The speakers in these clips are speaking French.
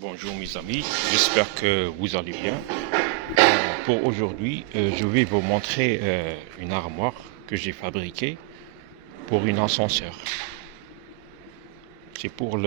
Bonjour mes amis, j'espère que vous allez bien. Pour aujourd'hui, je vais vous montrer une armoire que j'ai fabriquée pour un ascenseur. C'est pour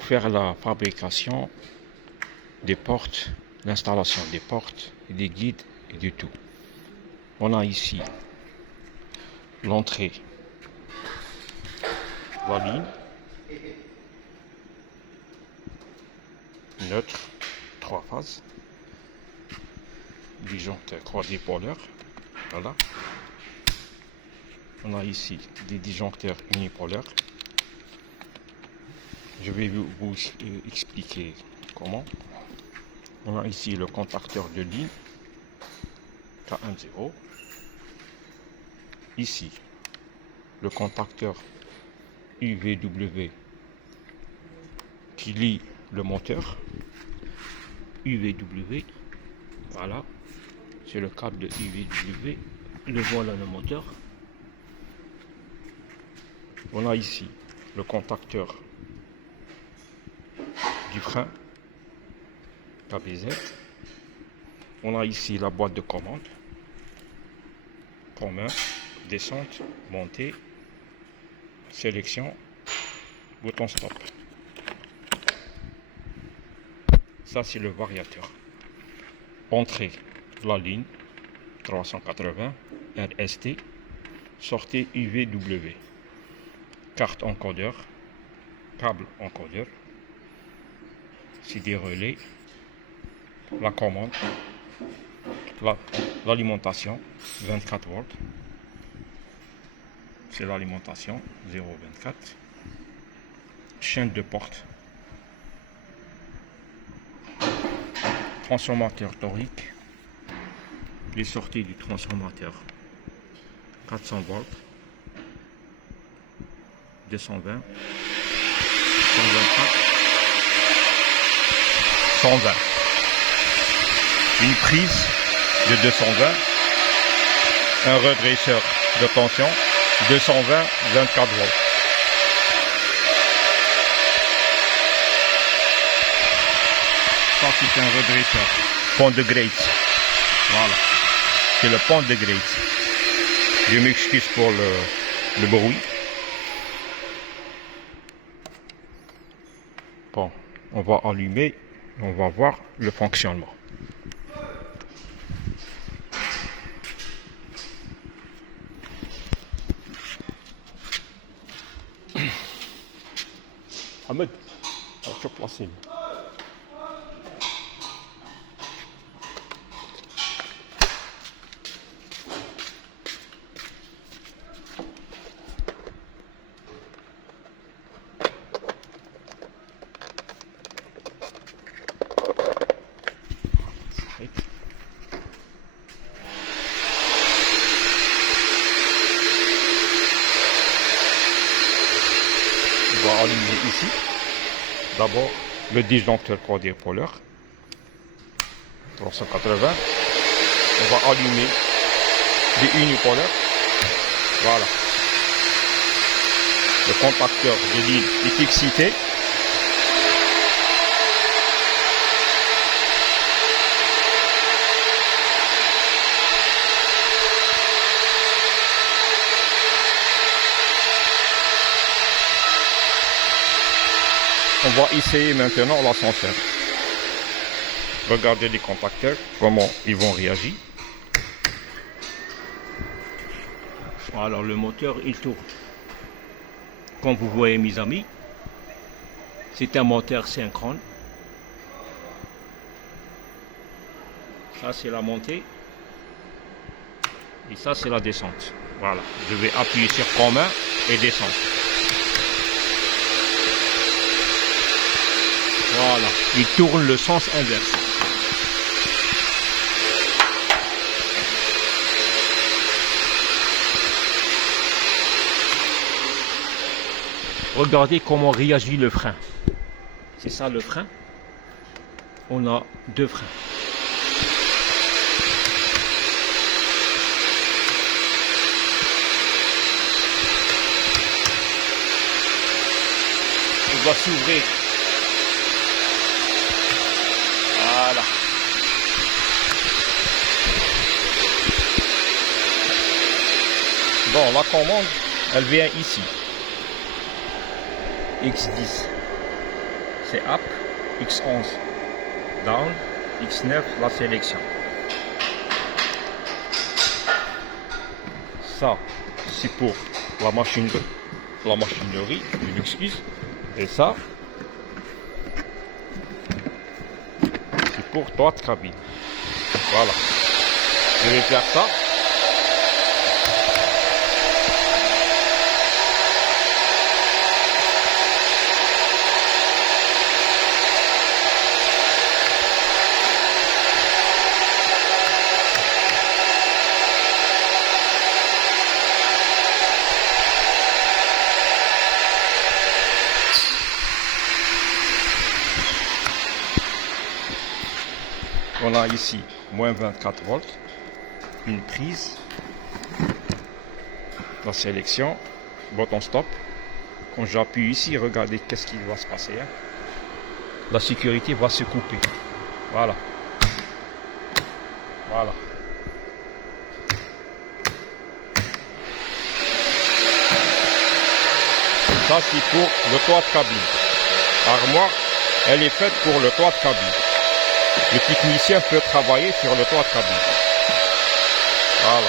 faire la fabrication des portes, l'installation des portes, et des guides et du tout. On a ici l'entrée, la ligne, neutre, 3 phases, disjoncteur quadripolaire, voilà. On a ici des disjoncteurs unipolaires. Je vais vous expliquer comment. On a ici le contacteur de ligne K10. Ici, le contacteur UVW qui lie le moteur. UVW, voilà, c'est le câble de UVW. Le voilà le moteur. On a ici le contacteur du frein KBZ. On a ici la boîte de commande, commun, descente, montée, sélection, bouton stop. Ça c'est le variateur. Entrée, la ligne 380 RST, sortie UVW, carte encodeur, câble encodeur, c'est des relais, la commande, l'alimentation 24 volts, c'est l'alimentation 0,24, chaîne de porte, transformateur torique, les sorties du transformateur 400 volts, 220, 124, 120, une prise de 220, un redresseur de tension 220, 24 volts. Ça c'est un redresseur, pont de Grates, voilà, c'est le pont de Grates. Je m'excuse pour le bruit. Bon, on va allumer, on va voir le fonctionnement. Ahmed, tu vas placer. On va allumer ici. D'abord le disjoncteur quadripolaire 380. On va allumer les unipolaires. Voilà. Le contacteur de ligne est excité. On va essayer maintenant l'ascenseur. Regardez les contacteurs, comment ils vont réagir. Alors le moteur il tourne. Comme vous voyez mes amis, c'est un moteur synchrone. Ça c'est la montée. Et ça c'est la descente. Voilà, je vais appuyer sur commun et descendre. Voilà, il tourne le sens inverse. Regardez comment réagit le frein. C'est ça le frein. On a deux freins. il doit s'ouvrir. Voilà. Bon, la commande, elle vient ici. X10, c'est up. X11, down. X9, la sélection. Ça, c'est pour la machinerie, je m'excuse. Et ça, c'est pour toit de cabine. Voilà. Je vais faire ça. On a ici moins 24 volts, une prise, la sélection, bouton stop. Quand j'appuie ici, regardez qu'est-ce qui va se passer. Hein. La sécurité va se couper. Voilà. Voilà. Ça c'est pour le toit de cabine. L'armoire, elle est faite pour le toit de cabine. Le technicien peut travailler sur le toit de cabine. Voilà.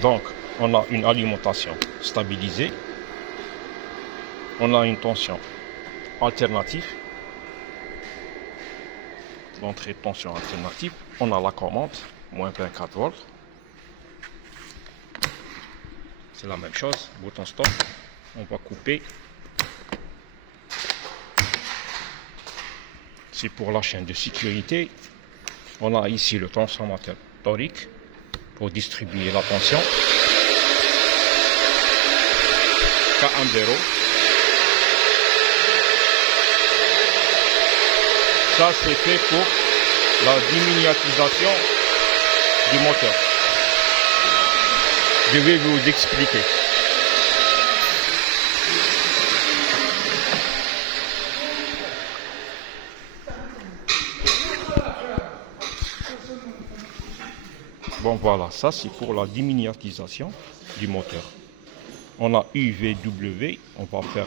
Donc, on a une alimentation stabilisée. On a une tension alternative. L'entrée de tension alternative. On a la commande, moins 24 volts. C'est la même chose, bouton stop. On va couper. C'est pour la chaîne de sécurité. On a ici le transformateur torique pour distribuer la tension. K10. Ça c'est fait pour la déminiatisation du moteur. Je vais vous expliquer. Bon voilà, ça c'est pour la déminiatisation du moteur. On a UVW, on va faire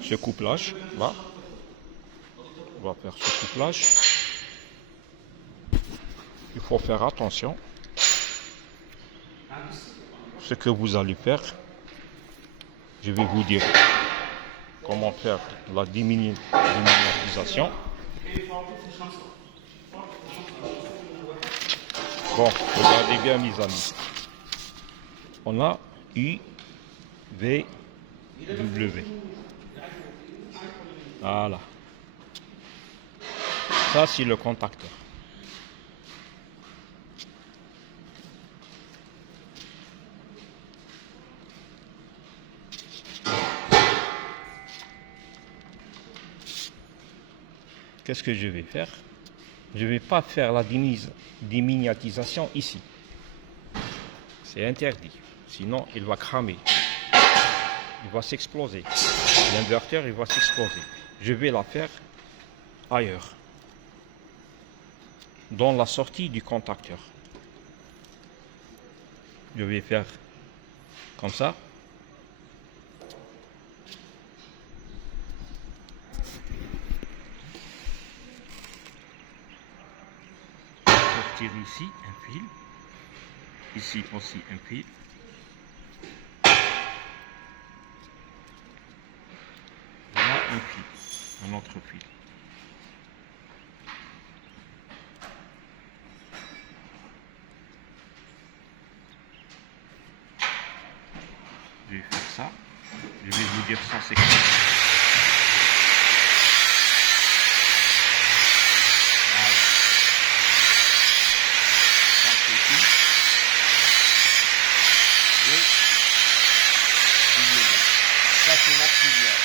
ce couplage là. On va faire ce couplage. Il faut faire attention. Ce que vous allez faire, je vais vous dire comment faire la déminiatisation. Bon, regardez bien mes amis. On a UVW. Voilà. Ça, c'est le contacteur. Qu'est-ce que je vais faire? Je ne vais pas faire la déminiatisation ici. C'est interdit. Sinon, il va cramer. Il va s'exploser. L'inverteur, il va s'exploser. Je vais la faire ailleurs. Dans la sortie du contacteur. Je vais faire comme ça. Sortir ici un fil. Ici aussi un fil. Là un fil. Un autre fil. Je vais faire ça. Je vais vous dire ça c'est quoi. Voilà. Ça c'est tout. Et ça c'est l'auxiliaire.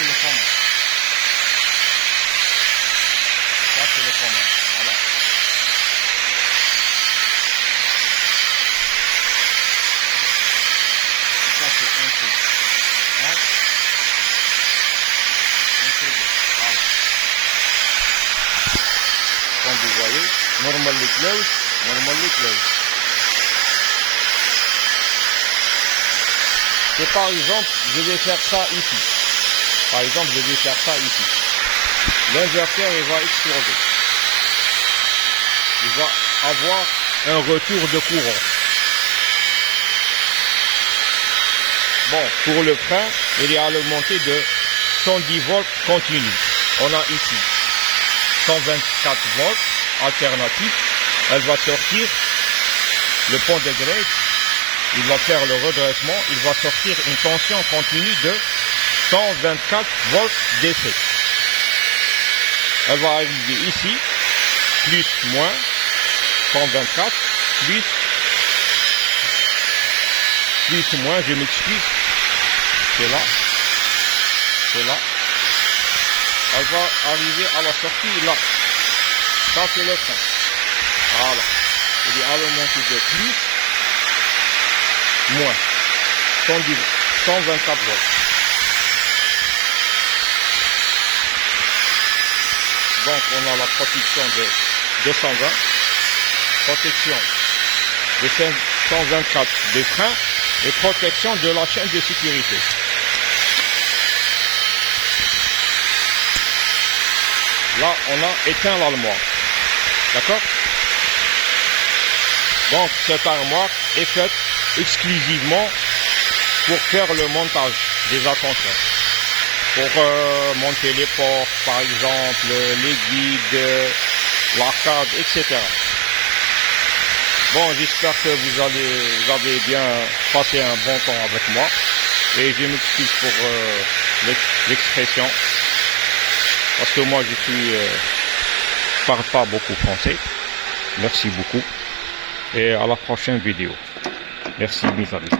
c'est le commun. Ça c'est le commun. Voilà. Ça c'est un C. Un C2. Voilà. Comme vous voyez, normally close, normally close. Et par exemple, je vais faire ça ici. Par exemple, je vais faire ça ici. L'inverteur, il va exploser. Il va avoir un retour de courant. Bon, pour le frein, il est alimenté de 110 volts continu. On a ici 124 volts alternatif. Elle va sortir le pont de grève. Il va faire le redressement, il va sortir une tension continue de 124 volts DC. Elle va arriver ici, plus, moins, 124, plus, moins, je m'excuse, c'est là, c'est là. Elle va arriver à la sortie là. Ça c'est le frein. Voilà. Il est alimenté de plus, moins 124 volts. Donc on a la protection de 220, protection de 124 des freins et protection de la chaîne de sécurité. Là on a éteint l'armoire. D'accord? Donc cette armoire est faite exclusivement pour faire le montage des attenteurs. Pour monter les portes, par exemple, les guides, l'arcade, etc. Bon, j'espère que vous avez bien passé un bon temps avec moi. Et je m'excuse pour l'expression. Parce que moi, je parle pas beaucoup français. Merci beaucoup. Et à la prochaine vidéo. Merci mes amis.